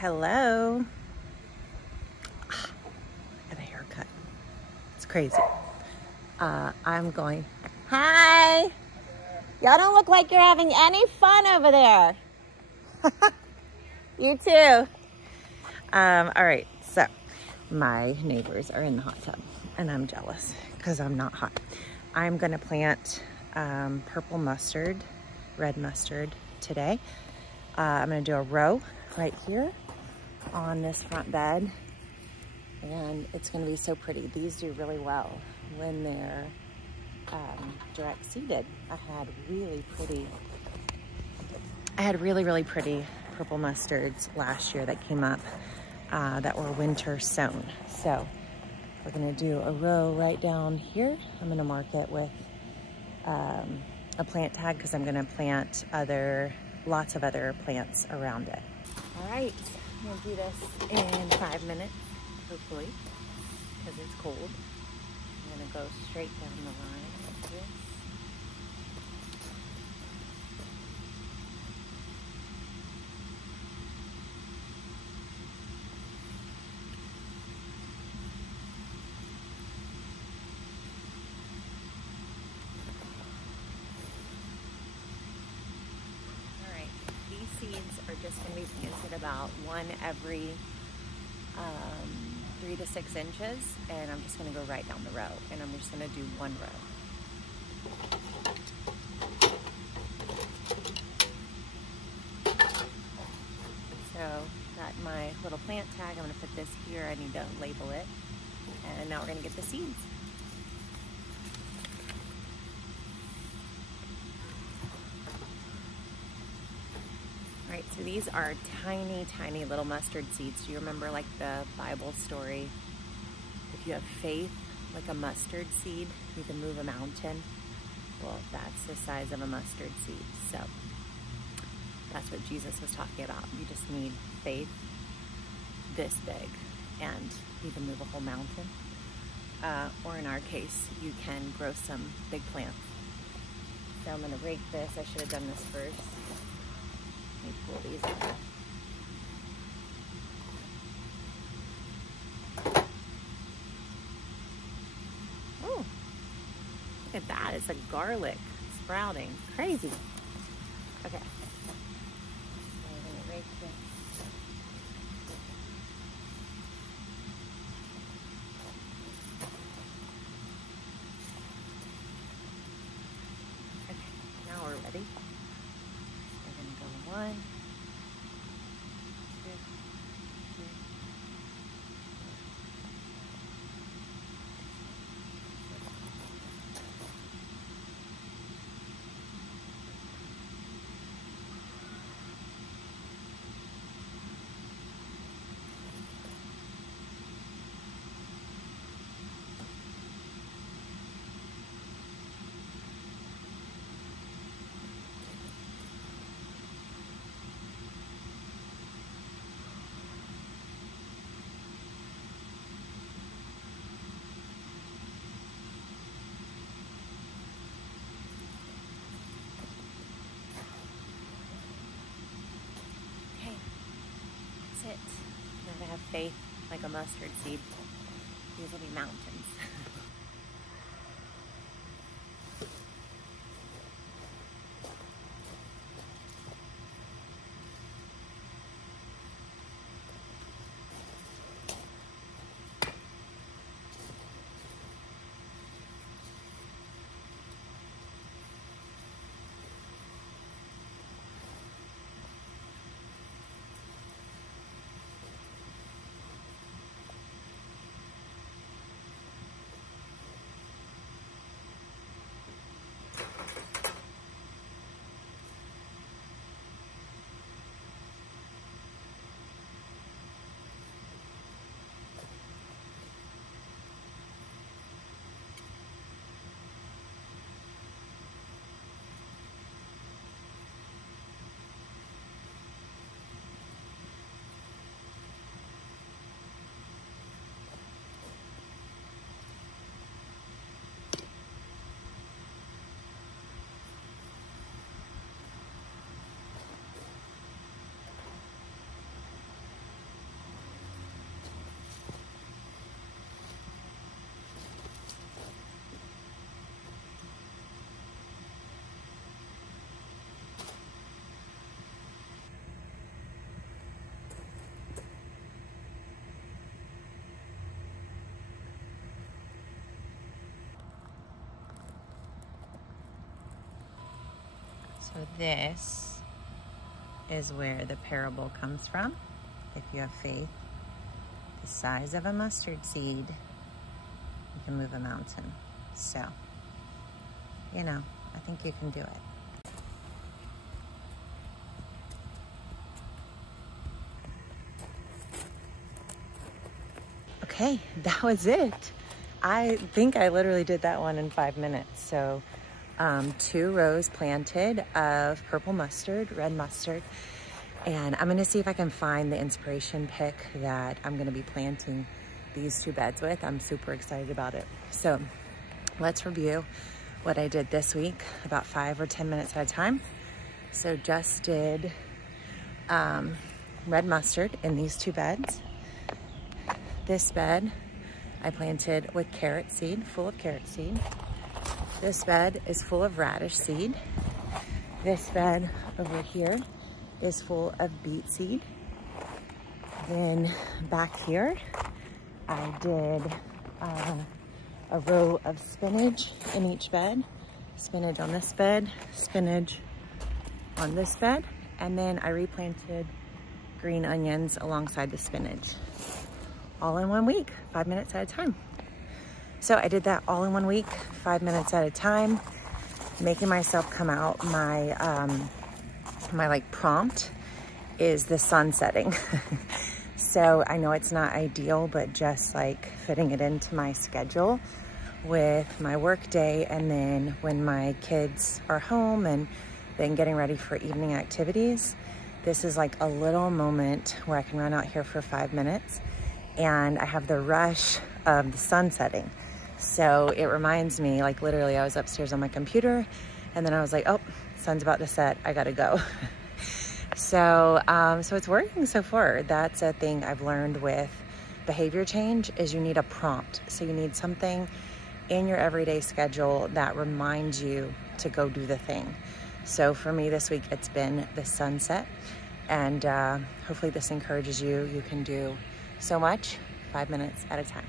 Hello. I have a haircut. It's crazy. I'm going, hi. Y'all don't look like you're having any fun over there. You too. All right, so my neighbors are in the hot tub and I'm jealous because I'm not hot. I'm gonna plant purple mustard, red mustard today. I'm gonna do a row right here on this front bed, and it's gonna be so pretty. These do really well when they're direct seeded. I had really pretty purple mustards last year that came up that were winter sown. So we're gonna do a row right down here. I'm gonna mark it with a plant tag because I'm gonna plant lots of other plants around it. All right, I'm gonna do this in 5 minutes, hopefully, because it's cold. I'm gonna go straight down the line like this. Seeds are just going to be planted about one every 3 to 6 inches, and I'm just going to go right down the row, and I'm just going to do one row. So got my little plant tag. I'm going to put this here. I need to label it, and now we're going to get the seeds. All right, so these are tiny, tiny little mustard seeds. Do you remember like the Bible story? If you have faith like a mustard seed, you can move a mountain. Well, that's the size of a mustard seed. So that's what Jesus was talking about. You just need faith this big and you can move a whole mountain. Or in our case, you can grow some big plants. So I'm gonna rake this. I should have done this first. Let me pull these out. Oh, look at that. It's a garlic sprouting. Crazy. Okay. So I'm going to rake this. Okay, now we're ready. One, two, three, it. You gotta have faith like a mustard seed. These will be mountains. So this is where the parable comes from. If you have faith the size of a mustard seed, you can move a mountain. So, you know, I think you can do it. Okay, that was it. I think I literally did that one in 5 minutes. So 2 rows planted of purple mustard, red mustard. And I'm gonna see if I can find the inspiration pick that I'm gonna be planting these 2 beds with. I'm super excited about it. So let's review what I did this week, about 5 or 10 minutes at a time. So just did red mustard in these 2 beds. This bed I planted with carrot seed, full of carrot seed. This bed is full of radish seed. This bed over here is full of beet seed. Then back here, I did a row of spinach in each bed. Spinach on this bed, spinach on this bed, and then I replanted green onions alongside the spinach. All in 1 week, 5 minutes at a time. So I did that all in 1 week, 5 minutes at a time, making myself come out. My like prompt is the sun setting. So I know it's not ideal, but just like fitting it into my schedule with my work day, and then when my kids are home and then getting ready for evening activities, this is like a little moment where I can run out here for 5 minutes and I have the rush of the sun setting. So it reminds me, like literally I was upstairs on my computer and then I was like, oh, sun's about to set, I gotta go. So it's working so far. That's a thing I've learned with behavior change, is you need a prompt. So you need something in your everyday schedule that reminds you to go do the thing. So for me this week, it's been the sunset, and hopefully this encourages you. You can do so much, 5 minutes at a time.